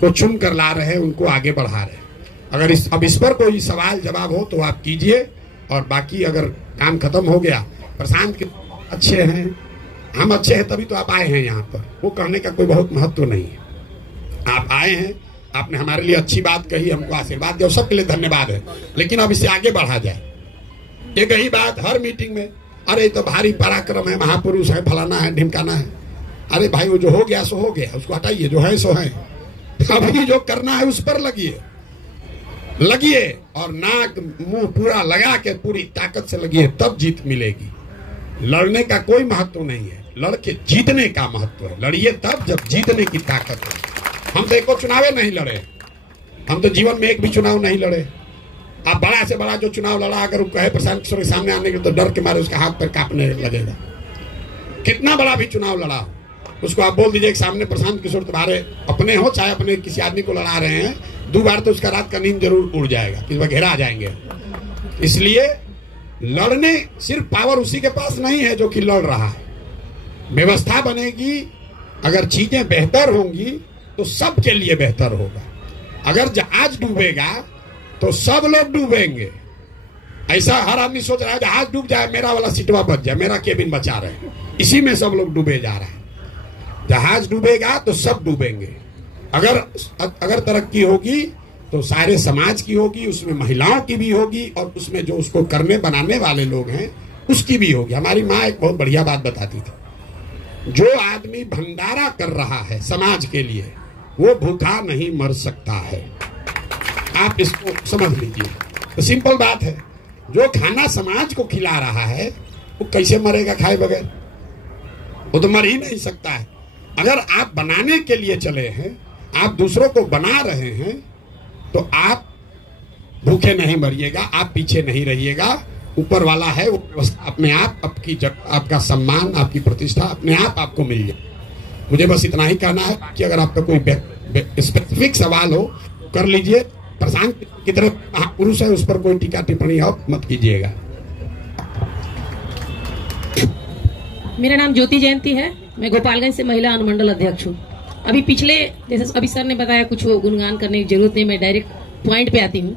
को चुन कर ला रहे हैं, उनको आगे बढ़ा रहे हैं। अगर इस पर कोई सवाल जवाब हो तो आप कीजिए, और बाकी अगर काम खत्म हो गया, प्रशांत के अच्छे हैं, हम अच्छे हैं तभी तो आप आए हैं यहाँ पर, वो कहने का कोई बहुत महत्व नहीं है। आप आए हैं, आपने हमारे लिए अच्छी बात कही, हमको आशीर्वाद दिया, सबके लिए धन्यवाद है। लेकिन अब इसे आगे बढ़ा जाए। ये कही बात हर मीटिंग में, अरे तो भारी पराक्रम है, महापुरुष है, फलाना है, ढिमकाना है। अरे भाई वो जो हो गया सो हो गया, उसको हटाइए, जो है सो है। अभी जो करना है उस पर लगिए और नाक मुंह पूरा लगा के पूरी ताकत से लगिए, तब जीत मिलेगी। लड़ने का कोई महत्व नहीं है, लड़के जीतने का महत्व है। लड़िए तब जब जीतने की ताकत है। हम तो एको चुनाव नहीं लड़े, हम तो जीवन में एक भी चुनाव नहीं लड़े। आप बड़ा से बड़ा जो चुनाव लड़ा, अगर वो कहे प्रशांत किशोर के सामने आने के, तो डर के मारे उसका हाथ पैर कांपने लगेगा। कितना बड़ा भी चुनाव लड़ा, उसको आप बोल दीजिए कि सामने प्रशांत किशोर तुम्हारे अपने हो, चाहे अपने किसी आदमी को लड़ा रहे हैं, 2 बार तो उसका रात का नींद जरूर उड़ जाएगा, कि वह घेरा आ जाएंगे। इसलिए लड़ने सिर्फ पावर उसी के पास नहीं है जो कि लड़ रहा है। व्यवस्था बनेगी, अगर चीजें बेहतर होंगी तो सबके लिए बेहतर होगा। अगर जहाज डूबेगा तो सब लोग डूबेंगे। ऐसा हर आदमी सोच रहा है जहाज डूब जाए, मेरा वाला सीटवा बच जाए, मेरा केबिन बचा रहे, इसी में सब लोग डूबे जा रहे हैं। जहाज डूबेगा तो सब डूबेंगे। अगर तरक्की होगी तो सारे समाज की होगी, उसमें महिलाओं की भी होगी, और उसमें जो उसको करने बनाने वाले लोग हैं उसकी भी होगी। हमारी माँ एक बहुत बढ़िया बात बताती थी, जो आदमी भंडारा कर रहा है समाज के लिए, वो भूखा नहीं मर सकता है। आप इसको समझ लीजिए, तो सिंपल बात है। जो खाना समाज को खिला रहा है वो कैसे मरेगा खाए बगैर? वो तो मर ही नहीं सकता है। अगर आप बनाने के लिए चले हैं, आप दूसरों को बना रहे हैं, तो आप भूखे नहीं मरिएगा, आप पीछे नहीं रहिएगा। ऊपर वाला है वो व्यवस्था अपने आप, आपका सम्मान, आपकी प्रतिष्ठा अपने आप आपको मिल जाए। मुझे बस इतना ही कहना है कि अगर आपका कोई स्पेसिफिक सवाल हो कर लीजिए। प्रशांत की तरफ महापुरुष है, उस पर कोई टीका टिप्पणी आप मत कीजिएगा। मेरा नाम ज्योति जयंती है, मैं गोपालगंज से महिला अनुमंडल अध्यक्ष हूँ। अभी पिछले, जैसे अभी सर ने बताया, कुछ गुणगान करने की जरूरत नहीं, मैं डायरेक्ट पॉइंट पे आती हूँ।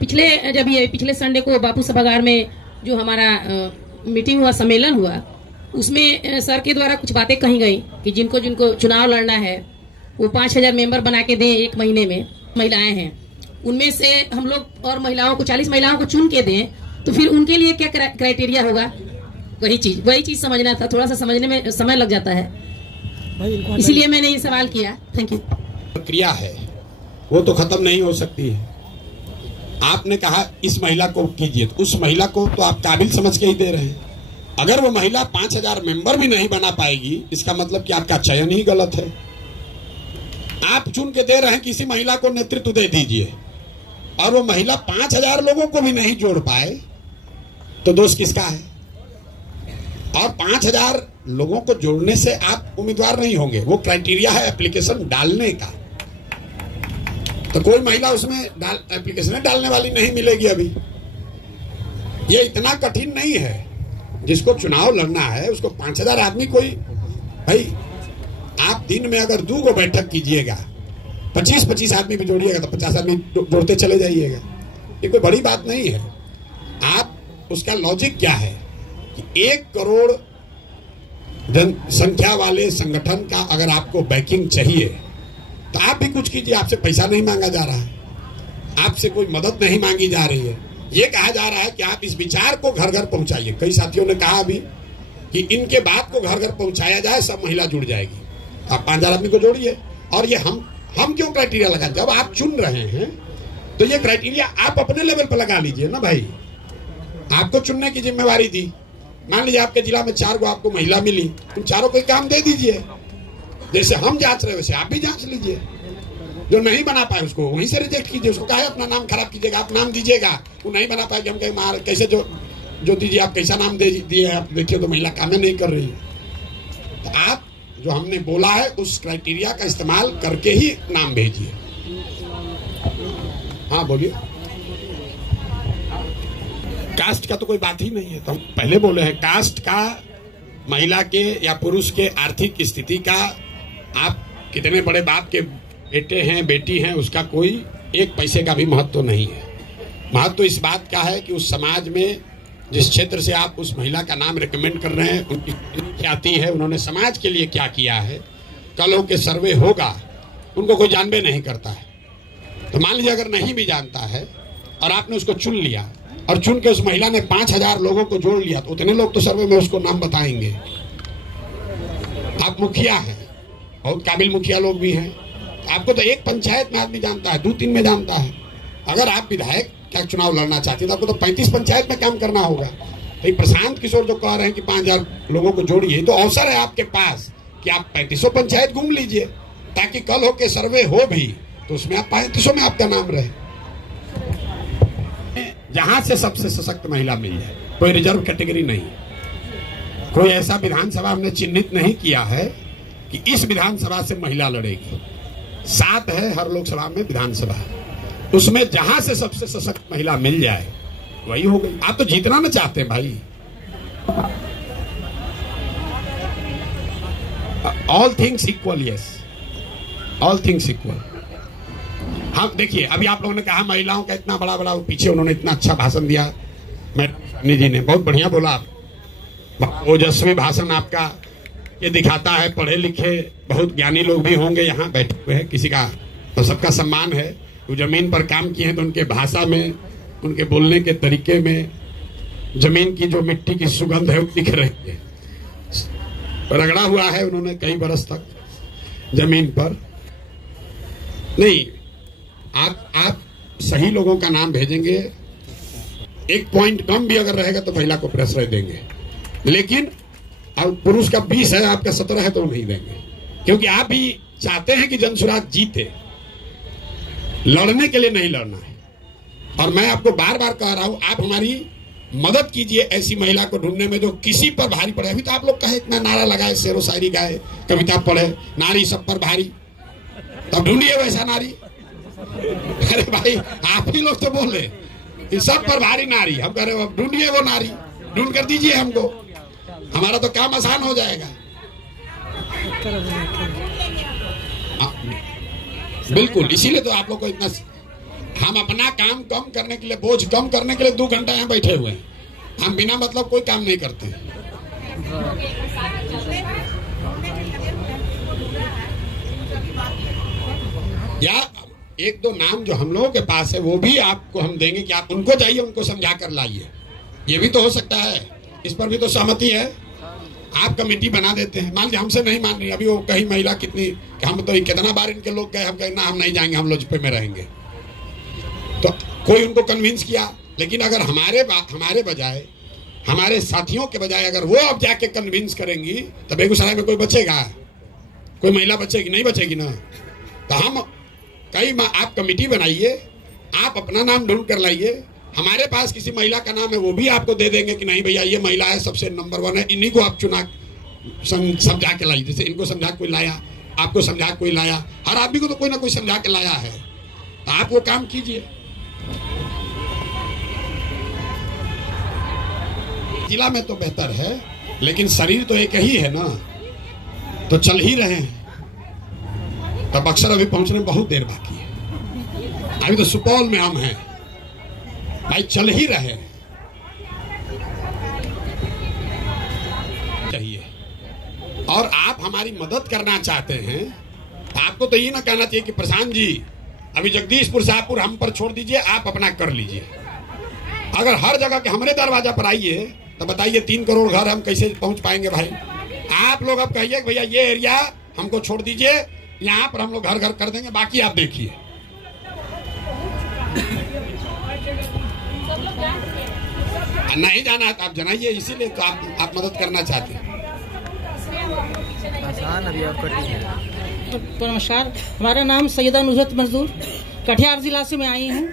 पिछले संडे को बापू सभागार में जो हमारा मीटिंग हुआ, सम्मेलन हुआ, उसमें सर के द्वारा कुछ बातें कही गई कि जिनको जिनको चुनाव लड़ना है वो 5000 मेंबर बना के दें 1 महीने में। महिलाएं हैं, उनमें से हम लोग और महिलाओं को 40 महिलाओं को चुन के दें, तो फिर उनके लिए क्या क्राइटेरिया होगा? वही चीज समझना था। थोड़ा सा समझने में समय लग जाता है, इसीलिए मैंने ये सवाल किया। Thank you. प्रक्रिया है वो तो खत्म नहीं हो सकती है। आपने कहा इस महिला को कीजिए, तो उस महिला को तो आप काबिल समझ के ही दे रहे हैं। अगर वो महिला 5000 मेंबर भी नहीं बना पाएगी, इसका मतलब कि आपका चयन ही गलत है। आप चुन के दे रहे हैं किसी महिला को नेतृत्व दे दीजिए, और वो महिला 5000 लोगों को भी नहीं जोड़ पाए, तो दोष किसका है? और 5000 लोगों को जोड़ने से आप उम्मीदवार नहीं होंगे। वो क्राइटेरिया है एप्लीकेशन डालने का, तो कोई महिला उसमें एप्लीकेशन डालने वाली नहीं मिलेगी। अभी ये इतना कठिन नहीं है। जिसको चुनाव लड़ना है उसको 5000 आदमी, कोई भाई आप दिन में अगर 2 को बैठक कीजिएगा, 25-25 आदमी भी जोड़िएगा, तो 50 आदमी जोड़ते चले जाइएगा। ये कोई बड़ी बात नहीं है। आप उसका लॉजिक क्या है कि 1 करोड़ जनसंख्या वाले संगठन का अगर आपको बैकिंग चाहिए, तो आप भी कुछ कीजिए। आपसे पैसा नहीं मांगा जा रहा है, आपसे कोई मदद नहीं मांगी जा रही है। ये कहा जा रहा है कि आप इस विचार को घर घर पहुंचाइए। कई साथियों ने कहा अभी कि इनके बात को घर घर पहुंचाया जाए, सब महिला जुड़ जाएगी। आप 5000 आदमी को जोड़िए। और ये हम क्यों क्राइटेरिया लगा? जब आप चुन रहे हैं तो ये क्राइटेरिया आप अपने लेवल पर लगा लीजिए ना भाई। आपको चुनने की जिम्मेवारी दी। मान लीजिए आपके जिला में 4 को आपको महिला मिली, उन 4 को काम दे दीजिए। जैसे हम जांच रहे वैसे आप भी जांच लीजिए। जो नहीं बना पाए उसको वहीं से रिजेक्ट कीजिए। उसको कहा अपना नाम खराब कीजिएगा, आप नाम दीजिएगा। वो नहीं बना पाएगी, हम कहें मार कैसे जो दीजिए, आप कैसा नाम दे दिए, आप देखिए तो महिला काम नहीं कर रही है। तो आप जो हमने बोला है उस क्राइटेरिया का इस्तेमाल करके ही नाम भेजिए। हाँ बोलिए। कास्ट का तो कोई बात ही नहीं है, तो हम पहले बोले हैं कास्ट का महिला के या पुरुष के आर्थिक स्थिति का, आप कितने बड़े बाप के बेटे हैं बेटी हैं, उसका कोई एक पैसे का भी महत्व तो नहीं है। महत्व तो इस बात का है कि उस समाज में जिस क्षेत्र से आप उस महिला का नाम रिकमेंड कर रहे हैं, उनकी ख्याति है, उन्होंने समाज के लिए क्या किया है, कल हो के सर्वे होगा, उनको कोई जानबे नहीं करता है। तो मान लीजिए अगर नहीं भी जानता है और आपने उसको चुन लिया और चुन के उस महिला ने 5000 लोगों को जोड़ लिया, तो उतने लोग तो सर्वे में उसको नाम बताएंगे। आप मुखिया हैं, बहुत काबिल मुखिया लोग भी हैं, आपको तो एक पंचायत में आदमी जानता है, 2-3 में जानता है। अगर आप विधायक क्या चुनाव लड़ना चाहते हैं तो आपको तो 35 पंचायत में काम करना होगा। तो प्रशांत किशोर जो कह रहे हैं कि 5000 लोगों को जोड़िए, तो अवसर है आपके पास कि आप 3500 पंचायत घूम लीजिए, ताकि कल हो के सर्वे हो भी तो उसमें आप 3500 में आपका नाम रहे। जहां से सबसे सशक्त महिला मिल जाए, कोई रिजर्व कैटेगरी नहीं, कोई ऐसा विधानसभा हमने चिन्हित नहीं किया है कि इस विधानसभा से महिला लड़ेगी। 7 है हर लोकसभा में विधानसभा, उसमें जहां से सबसे सशक्त महिला मिल जाए वही हो गई। आप तो जीतना ना चाहते हैं भाई। All things equal, yes, all things equal. हाँ देखिए, अभी आप लोगों ने कहा महिलाओं का इतना बड़ा बड़ा, पीछे उन्होंने इतना अच्छा भाषण दिया, मैडम जी ने बहुत बढ़िया बोला, ओजस्वी भाषण आपका। ये दिखाता है पढ़े लिखे बहुत ज्ञानी लोग भी होंगे यहाँ बैठे हुए हैं, किसी का तो सबका सम्मान है। वो जमीन पर काम किए हैं तो उनके भाषा में, उनके बोलने के तरीके में जमीन की जो मिट्टी की सुगंध है वो दिख रही है। रगड़ा हुआ है उन्होंने कई बरस तक जमीन पर। नहीं, आप सही लोगों का नाम भेजेंगे, एक पॉइंट कम भी अगर रहेगा तो महिला को प्रश्रय देंगे, लेकिन अब पुरुष का 20 है, आपका 17 है तो नहीं देंगे, क्योंकि आप भी चाहते हैं कि जनसुराज जीते। लड़ने के लिए नहीं लड़ना है। और मैं आपको बार बार कह रहा हूं, आप हमारी मदद कीजिए ऐसी महिला को ढूंढने में जो किसी पर भारी पड़े। अभी तो आप लोग कहे इतना नारा लगाए, शेरो शायरी गाए, कविता पढ़े, नारी सब पर भारी, तब ढूंढिए वैसा नारी। अरे भाई आप ही लोग तो बोले कि सब पर भारी नारी, हम कह रहे हो ढूंढिए वो नारी, ढूंढ कर दीजिए हमको, हमारा तो काम आसान हो जाएगा। बिल्कुल, इसीलिए तो आप लोग को इतना, हम अपना काम कम करने के लिए, बोझ कम करने के लिए 2 घंटा यहाँ बैठे हुए हैं। हम बिना मतलब कोई काम नहीं करते हैं। या 1-2 नाम जो हम लोगों के पास है वो भी आपको हम देंगे कि आप उनको जाइए, उनको समझा कर लाइए। ये भी तो हो सकता है, इस पर भी तो सहमति है। आप कमेटी बना देते हैं, मान लीजिए हमसे नहीं मान रही, अभी वो कहीं महिला कितनी, हम तो कितना बार इनके लोग गए, हम कहे ना हम नहीं जाएंगे, हम लोजपे में रहेंगे, तो कोई उनको कन्विंस किया। लेकिन अगर हमारे बजाय, हमारे साथियों के बजाय अगर वो अब जाके कन्विंस करेंगी तो बेगूसराय में कोई बचेगा? कोई महिला बचेगी? नहीं बचेगी ना। तो हम आप कमेटी बनाइए, आप अपना नाम ढूंढ कर लाइए, हमारे पास किसी महिला का नाम है वो भी आपको दे देंगे कि नहीं भैया ये महिला है, सबसे नंबर 1 है, इन्हीं को आप चुना समझा के लाइए। जैसे इनको समझा कोई लाया, आपको समझा कोई लाया, हर आदमी को तो कोई ना कोई समझा के लाया है, तो आप वो काम कीजिए। जिला में तो बेहतर है, लेकिन शरीर तो एक ही है ना, तो चल ही रहे हैं। तब अक्सर अभी पहुंचने में बहुत देर बाकी है। अभी तो सुपौल में हम हैं भाई, चल ही रहे चाहिए। और आप हमारी मदद करना चाहते हैं, आपको तो ये ना कहना चाहिए कि प्रशांत जी अभी जगदीशपुर शाहपुर हम पर छोड़ दीजिए, आप अपना कर लीजिए। अगर हर जगह के हमारे दरवाजा पर आइए तो बताइए 3 करोड़ घर हम कैसे पहुंच पाएंगे भाई? आप लोग अब कहिए भैया ये एरिया हमको छोड़ दीजिए, यहाँ पर हम लोग घर घर कर देंगे, बाकी आप देखिए। नहीं जाना है तो आप जनाइए, इसीलिए तो आप मदद करना चाहते हैं। नमस्कार, हमारा नाम सैयदा नुसरत मंजूर, कटिहार जिला से मैं आई हूँ।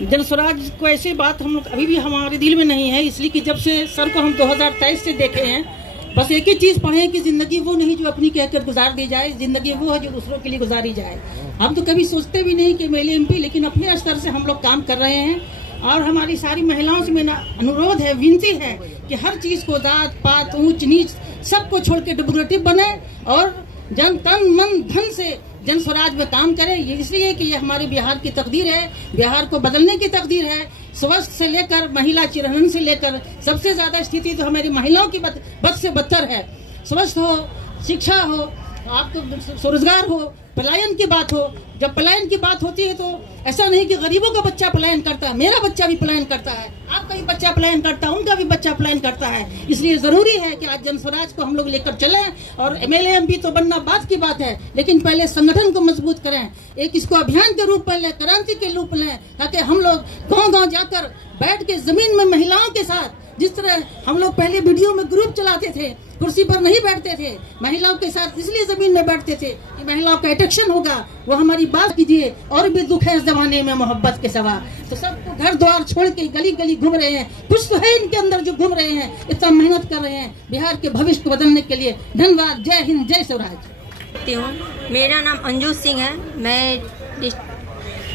जनस्वराज को ऐसी बात हम लोग अभी भी हमारे दिल में नहीं है, इसलिए कि जब से सर को हम 2023 से देखे हैं, बस एक ही चीज पढ़े कि जिंदगी वो नहीं जो अपनी कहकर गुजार दी जाए, जिंदगी वो है जो दूसरों के लिए गुजारी जाए। हम तो कभी सोचते भी नहीं कि मेले एमपी, लेकिन अपने स्तर से हम लोग काम कर रहे हैं। और हमारी सारी महिलाओं से मेरा अनुरोध है, विनती है कि हर चीज को, जात पात ऊंच नीच सबको छोड़ के डेमोक्रेटिक बने और जन तन मन धन से जन स्वराज में काम करे। ये इसलिए कि ये हमारे बिहार की तकदीर है, बिहार को बदलने की तकदीर है। स्वास्थ्य से लेकर महिला चिरहरण से लेकर सबसे ज्यादा स्थिति तो हमारी महिलाओं की बद से बदतर है। स्वास्थ्य हो, शिक्षा हो, आपको स्वरोजगार हो, पलायन की बात हो। जब पलायन की बात होती है तो ऐसा नहीं कि गरीबों का बच्चा पलायन करता है, मेरा बच्चा भी पलायन करता है, आपका भी बच्चा पलायन करता है, उनका भी बच्चा पलायन करता है। इसलिए जरूरी है कि आज जन स्वराज को हम लोग लेकर चलें। और एमएलए एमपी तो बनना बात की बात है, लेकिन पहले संगठन को मजबूत करें, एक इसको अभियान के रूप में लें, क्रांति के रूप में लें, ताकि हम लोग गाँव-गाँव जाकर बैठ के जमीन में महिलाओं के साथ, जिस तरह हम लोग पहले वीडियो में ग्रुप चलाते थे, कुर्सी पर नहीं बैठते थे, महिलाओं के साथ इसलिए जमीन में बैठते थे कि महिलाओं का अट्रैक्शन होगा, वो हमारी बात कीजिए। और भी दुख है इस जमाने में मोहब्बत के सिवा, तो सबको घर द्वार छोड़ के गली गली घूम रहे हैं। कुछ तो है इनके अंदर जो घूम रहे हैं, इतना मेहनत कर रहे हैं बिहार के भविष्य को बदलने के लिए। धन्यवाद। जय हिंद, जय स्वराज। मेरा नाम अंजू सिंह है।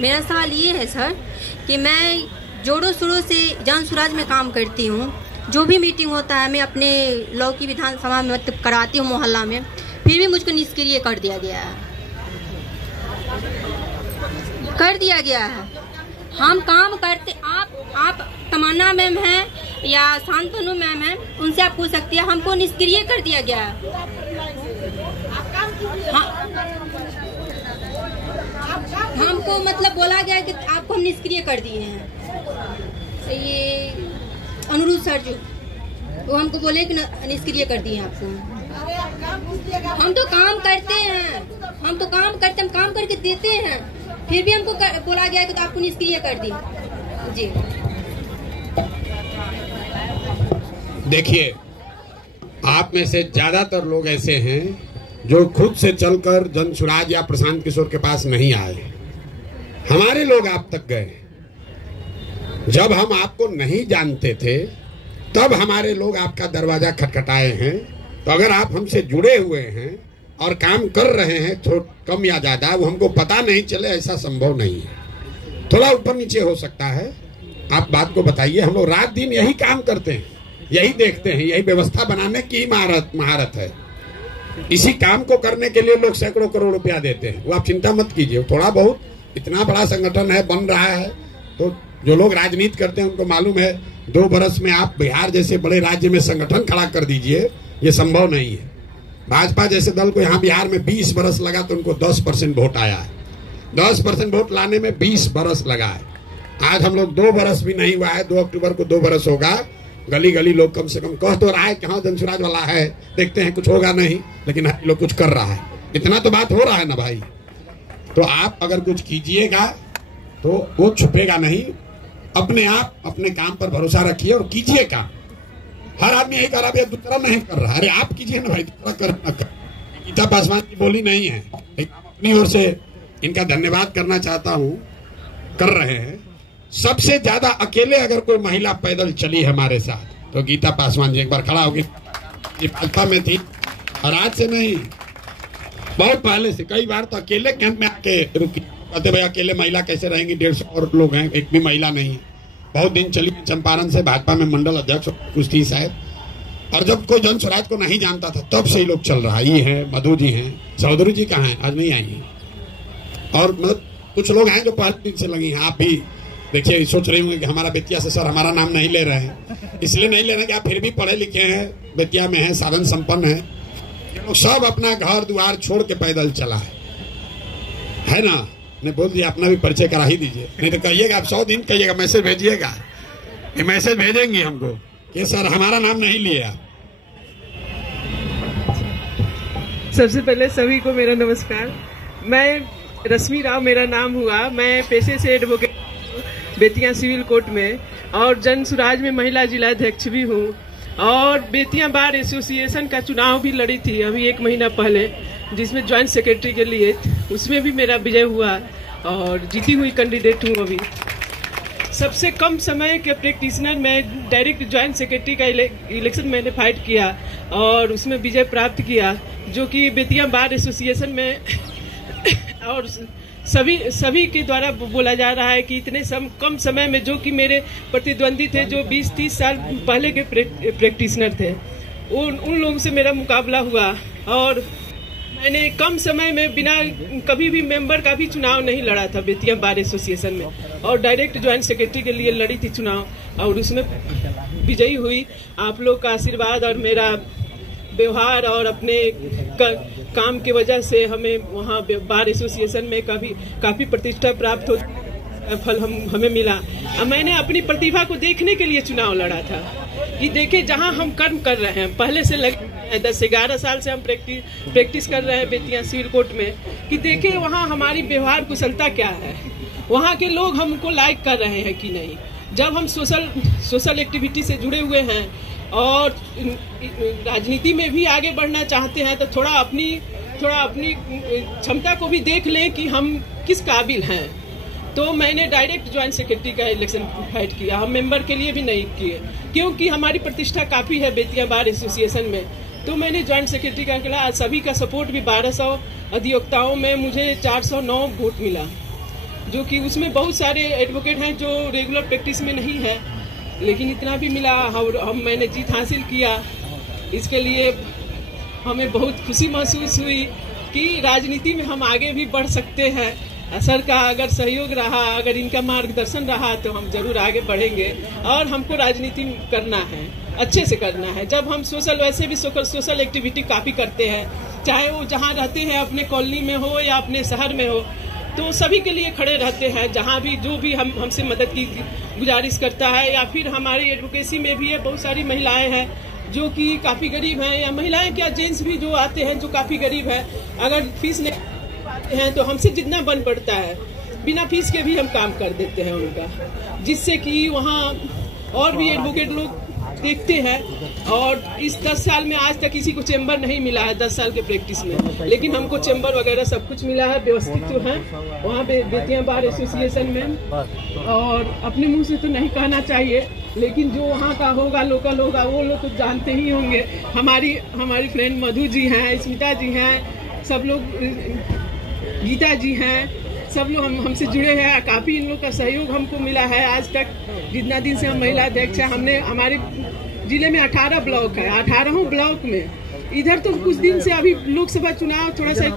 मेरा सवाल ये है सर कि मैं जोरों शोरों से जन स्वराज में काम करती हूँ। जो भी मीटिंग होता है मैं अपने लौकी विधानसभा में मतलब कराती हूँ मोहल्ला में, फिर भी मुझको निष्क्रिय कर दिया गया है। हम काम करते, आप तमन्ना मैम हैं या शांतनु मैम हैं, उनसे आप पूछ सकती है, हमको निष्क्रिय कर दिया गया है। हमको मतलब बोला गया कि आपको हम निष्क्रिय कर दिए हैं। ये अनुरुद्ध सर जो वो हमको बोले कि निष्क्रिय कर दिए आपको। हम तो काम करते हैं, हम काम करके देते हैं, फिर भी हमको बोला गया कि तो आपको निष्क्रिय कर दिए। जी देखिए, आप में से ज्यादातर लोग ऐसे हैं जो खुद से चलकर जन स्वराज या प्रशांत किशोर के पास नहीं आए। हमारे लोग आप तक गए। जब हम आपको नहीं जानते थे तब हमारे लोग आपका दरवाजा खटखटाए हैं। तो अगर आप हमसे जुड़े हुए हैं और काम कर रहे हैं, थोड़ा कम या ज्यादा, वो हमको पता नहीं चले, ऐसा संभव नहीं है। थोड़ा ऊपर नीचे हो सकता है, आप बात को बताइए। हम लोग रात दिन यही काम करते हैं, यही देखते हैं, यही व्यवस्था बनाने की महारत है। इसी काम को करने के लिए लोग सैकड़ों करोड़ रुपया देते हैं। वो आप चिंता मत कीजिए, थोड़ा बहुत, इतना बड़ा संगठन है, बन रहा है। तो जो लोग राजनीति करते हैं उनको मालूम है 2 बरस में आप बिहार जैसे बड़े राज्य में संगठन खड़ा कर दीजिए, ये संभव नहीं है। भाजपा जैसे दल को यहाँ बिहार में 20 बरस लगा तो उनको 10% वोट आया है। 10% वोट लाने में 20 बरस लगा है। आज हम लोग 2 बरस भी नहीं हुआ है, 2 अक्टूबर को 2 बरस होगा। गली गली लोग कम से कम कह तो रहा है कि हाँ जन स्वराज वाला है, देखते हैं कुछ होगा नहीं, लेकिन लोग कुछ कर रहा है। इतना तो बात हो रहा है ना भाई। तो आप अगर कुछ कीजिएगा तो वो छुपेगा नहीं। अपने आप अपने काम पर भरोसा रखिए और कीजिए काम। हर आदमी यही कर रहा है, दूसरा नहीं कर रहा। अरे आप कीजिए ना भाई, दूसरा कर ना कर। गीता पासवान की बोली नहीं है। अपनी ओर से इनका धन्यवाद करना चाहता हूँ, कर रहे हैं। सबसे ज्यादा अकेले अगर कोई महिला पैदल चली हमारे साथ तो गीता पासवान जी। एक बार खड़ा होगी, भाजपा में थी और आज से नहीं, बहुत पहले से। कई बार तो अकेले कैंप में आके रुकी, कहते भाई अकेले महिला कैसे रहेंगी, 150 और लोग हैं, एक भी महिला नहीं है। बहुत दिन चली चंपारण से, भाजपा में मंडल अध्यक्ष कुछ थी शायद। और जब कोई जन स्वराज को नहीं जानता था तब से ही लोग चल रहा। ये है मधु जी हैं, चौधरी जी कहाँ हैं, आज नहीं आई हैं। और मतलब कुछ लोग हैं जो पहले दिन से लगी हैं। आप भी देखिए, सोच रहे होंगे कि हमारा बेतिया से सर हमारा नाम नहीं ले रहे हैं। इसलिए नहीं ले रहे कि आप फिर भी पढ़े लिखे हैं, बेतिया में हैं, साधन संपन्न है। ये लोग सब अपना घर द्वार छोड़ के पैदल चला है ना। ने बोल दिया, अपना भी परिचय करा ही दीजिए, नहीं तो कहिएगा आप 100 दिन कहिएगा, मैसेज भेजिएगा। ये मैसेज भेजेंगे हमको कि सर हमारा नाम नहीं लिया। सबसे पहले सभी को मेरा नमस्कार। मैं रश्मि राव मेरा नाम हुआ। मैं पेशे से एडवोकेट बेतिया सिविल कोर्ट में और जन स्वराज में महिला जिला अध्यक्ष भी हूँ। और बेतिया बार एसोसिएशन का चुनाव भी लड़ी थी अभी 1 महीना पहले, जिसमें ज्वाइंट सेक्रेटरी के लिए, उसमें भी मेरा विजय हुआ और जीती हुई कैंडिडेट हूँ। अभी सबसे कम समय के प्रैक्टिशनर में डायरेक्ट ज्वाइंट सेक्रेटरी का इलेक्शन मैंने फाइट किया और उसमें विजय प्राप्त किया, जो कि बेतिया बार एसोसिएशन में और सभी के द्वारा बोला जा रहा है कि इतने कम समय में, जो कि मेरे प्रतिद्वंदी थे जो 20-30 साल पहले के प्रैक्टिशनर थे, उन लोगों से मेरा मुकाबला हुआ और मैंने कम समय में बिना कभी भी मेंबर का भी चुनाव नहीं लड़ा था बेतिया बार एसोसिएशन में, और डायरेक्ट ज्वाइंट सेक्रेटरी के लिए लड़ी थी चुनाव और उसमें विजयी हुई। आप लोग का आशीर्वाद और मेरा व्यवहार और अपने काम की वजह से हमें वहाँ बार एसोसिएशन में काफी प्रतिष्ठा प्राप्त हो फल हमें मिला। मैंने अपनी प्रतिभा को देखने के लिए चुनाव लड़ा था कि देखे जहां हम कर्म कर रहे हैं, पहले से 10-11 साल से हम प्रैक्टिस कर रहे हैं बेतिया सिविल कोर्ट में, कि देखे वहां हमारी व्यवहार कुशलता क्या है, वहां के लोग हमको लाइक कर रहे हैं कि नहीं। जब हम सोशल एक्टिविटी से जुड़े हुए हैं और राजनीति में भी आगे बढ़ना चाहते हैं, तो थोड़ा अपनी क्षमता को भी देख लें कि हम किस काबिल हैं। तो मैंने डायरेक्ट ज्वाइंट सेक्रेटरी का इलेक्शन फाइट किया, हम मेंबर के लिए भी नहीं किए, क्योंकि हमारी प्रतिष्ठा काफी है बेतिया बार एसोसिएशन में। तो मैंने ज्वाइंट सेक्रेटरी का किया, सभी का सपोर्ट भी 1200 अधिवक्ताओं में मुझे 409 वोट मिला, जो कि उसमें बहुत सारे एडवोकेट हैं जो रेगुलर प्रैक्टिस में नहीं है, लेकिन इतना भी मिला और मैंने जीत हासिल किया। इसके लिए हमें बहुत खुशी महसूस हुई कि राजनीति में हम आगे भी बढ़ सकते हैं। सर का अगर सहयोग रहा, अगर इनका मार्गदर्शन रहा, तो हम जरूर आगे बढ़ेंगे और हमको राजनीति करना है, अच्छे से करना है। जब हम वैसे भी सोशल एक्टिविटी काफी करते हैं, चाहे वो जहाँ रहते हैं अपने कॉलोनी में हो या अपने शहर में हो, तो सभी के लिए खड़े रहते हैं। जहाँ भी जो भी हमसे मदद की गुजारिश करता है, या फिर हमारी एडवोकेसी में भी है, बहुत सारी महिलाएं हैं जो कि काफी गरीब हैं, या महिलाएं क्या जेंट्स भी जो आते हैं जो काफी गरीब है, अगर फीस नहीं हैं तो हमसे जितना बन पड़ता है बिना फीस के भी हम काम कर देते हैं उनका, जिससे कि वहाँ और भी एडवोकेट लोग देखते हैं। और इस 10 साल में आज तक किसी को चेंबर नहीं मिला है 10 साल के प्रैक्टिस में, लेकिन हमको चेंबर वगैरह सब कुछ मिला है, व्यवस्थित तो है वहाँ पे बेतिया बार एसोसिएशन में। और अपने मुंह से तो नहीं कहना चाहिए, लेकिन जो वहाँ का होगा, लोकल होगा, वो लोग तो जानते ही होंगे। हमारी फ्रेंड मधु जी हैं, स्मिता जी हैं, सब लोग, गीता जी हैं, सब लोग हमसे जुड़े हैं। काफी इन लोग का सहयोग हमको मिला है आज तक, जितना दिन से हम महिला अध्यक्ष हैं। हमने हमारे जिले में 18 ब्लॉक है, 18 ब्लॉक में इधर तो कुछ दिन से अभी लोकसभा चुनाव थोड़ा सा